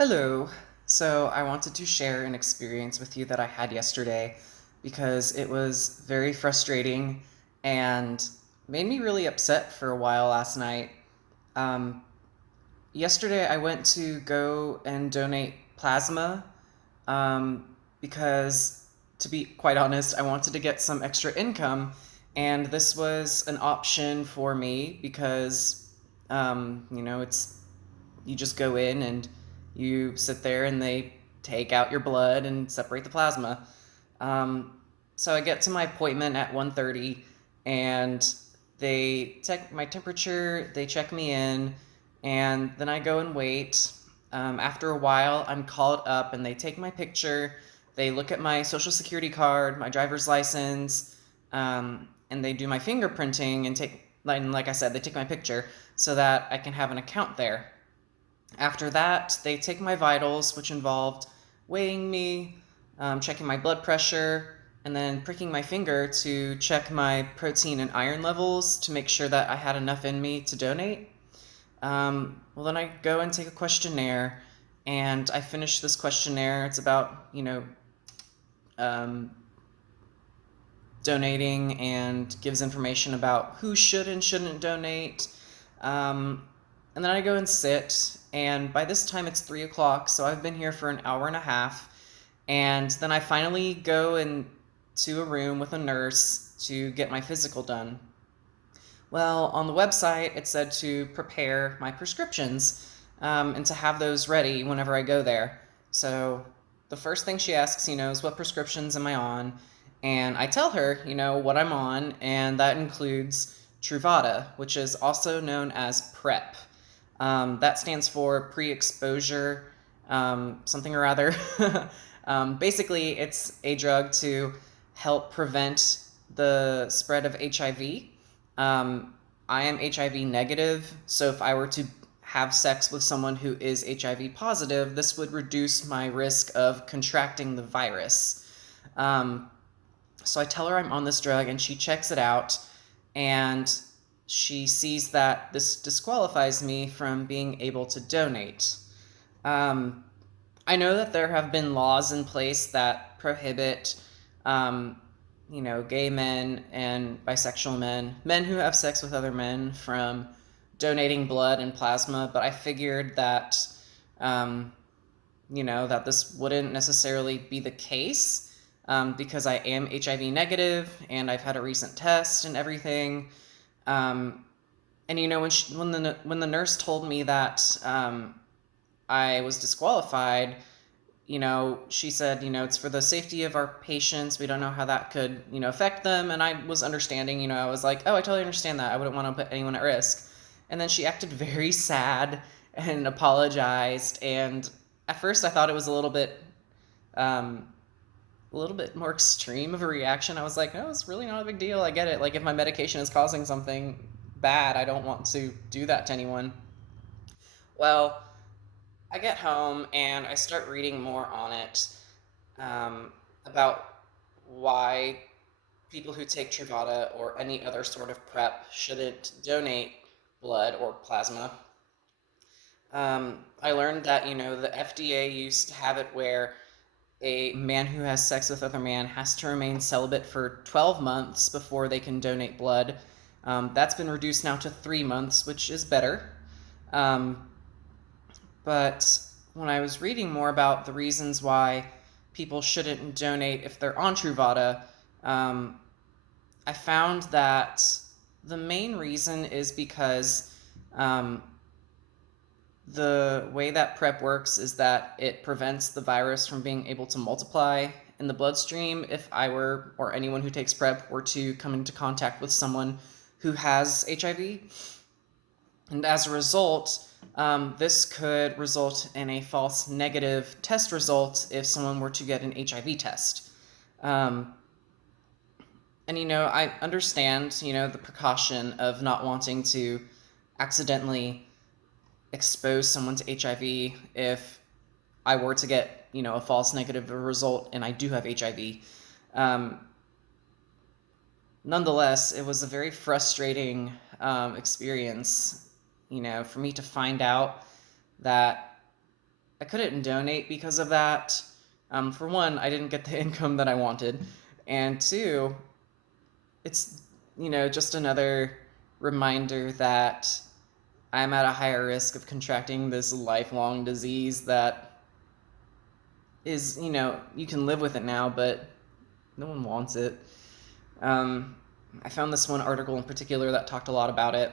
Hello. So I wanted to share an experience with you that I had yesterday because it was very frustrating and made me really upset for a while last night. Um, Yesterday I went to go and donate plasma because, to be quite honest, I wanted to get some extra income, and this was an option for me because, it's you just go in and you sit there and they take out your blood and separate the plasma. So I get to my appointment at 1:30 and they check my temperature, they check me in, and then I go and wait. After a while, I'm called up and they take my picture, they look at my social security card, my driver's license, and they do my fingerprinting and like I said, they take my picture so that I can have an account there. After that, they take my vitals, which involved weighing me, checking my blood pressure, and then pricking my finger to check my protein and iron levels to make sure that I had enough in me to donate. Well, then I go and take a questionnaire, and I finish this questionnaire. It's about, um, donating and gives information about who should and shouldn't donate. Um, and then I go and sit, and by this time it's 3 o'clock, so I've been here for an hour and a half. And then I finally go into a room with a nurse to get my physical done. Well, on the website, it said to prepare my prescriptions and to have those ready whenever I go there. So the first thing she asks, is what prescriptions am I on? And I tell her, what I'm on, and that includes Truvada, which is also known as PrEP. That stands for pre-exposure something or other. Basically, it's a drug to help prevent the spread of HIV. I am HIV negative, so if I were to have sex with someone who is HIV positive, this would reduce my risk of contracting the virus. Um, so I tell her I'm on this drug, and she checks it out, and she sees that this disqualifies me from being able to donate. Um, I know that there have been laws in place that prohibit, um, gay men and bisexual men who have sex with other men from donating blood and plasma, but I figured that, um, that this wouldn't necessarily be the case because I am HIV negative and I've had a recent test and everything. Um, and when the nurse told me that I was disqualified, she said, it's for the safety of our patients. We don't know how that could, affect them. And I was understanding, I was like, oh, I totally understand that. I wouldn't want to put anyone at risk. And then she acted very sad and apologized. And at first I thought it was um, a little bit more extreme of a reaction. I was like, no, it's really not a big deal. I get it. Like, if my medication is causing something bad, I don't want to do that to anyone. Well, I get home and I start reading more on it about why people who take Truvada or any other sort of PrEP shouldn't donate blood or plasma. I learned that, the FDA used to have it where a man who has sex with other man has to remain celibate for 12 months before they can donate blood. That's been reduced now to 3 months, which is better. Um, But when I was reading more about the reasons why people shouldn't donate if they're on Truvada, um, I found that the main reason is because um, the way that PrEP works is that it prevents the virus from being able to multiply in the bloodstream if I were, or anyone who takes PrEP, were to come into contact with someone who has HIV. And as a result, this could result in a false negative test result if someone were to get an HIV test. Um, and, I understand, the precaution of not wanting to accidentally expose someone to HIV if I were to get, a false negative result and I do have HIV. Um, Nonetheless, it was a very frustrating experience, for me to find out that I couldn't donate because of that. For one, I didn't get the income that I wanted, and two, it's just another reminder that I'm at a higher risk of contracting this lifelong disease that is, you can live with it now, but no one wants it. Um, I found this one article in particular that talked a lot about it.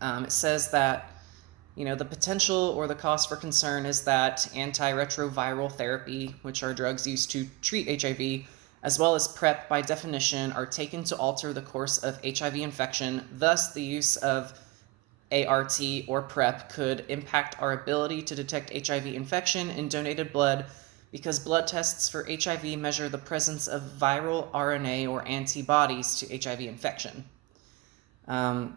It says that, the potential or the cause for concern is that antiretroviral therapy, which are drugs used to treat HIV, as well as PrEP by definition, are taken to alter the course of HIV infection. Thus, the use of ART or PrEP could impact our ability to detect HIV infection in donated blood because blood tests for HIV measure the presence of viral RNA or antibodies to HIV infection. Um,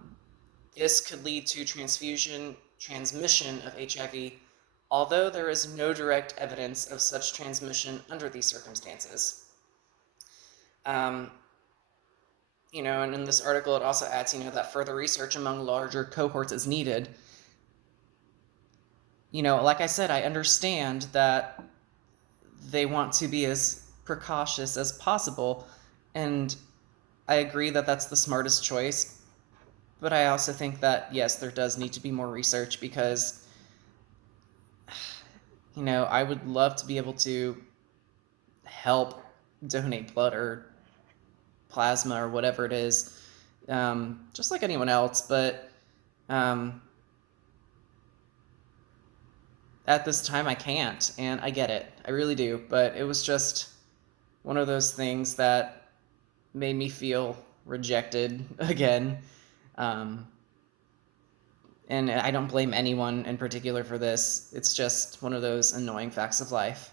this could lead to transmission of HIV, although there is no direct evidence of such transmission under these circumstances. Um, and in this article, it also adds, that further research among larger cohorts is needed. Like I said, I understand that they want to be as precautious as possible, and I agree that that's the smartest choice. But I also think that, yes, there does need to be more research because, I would love to be able to help donate blood or plasma or whatever it is, just like anyone else. But um, at this time, I can't, and I get it. I really do. But it was just one of those things that made me feel rejected again. Um, and I don't blame anyone in particular for this. It's just one of those annoying facts of life.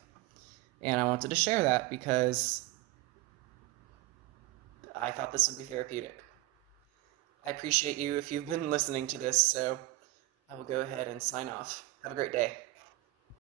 And I wanted to share that because I thought this would be therapeutic. I appreciate you if you've been listening to this, so I will go ahead and sign off. Have a great day.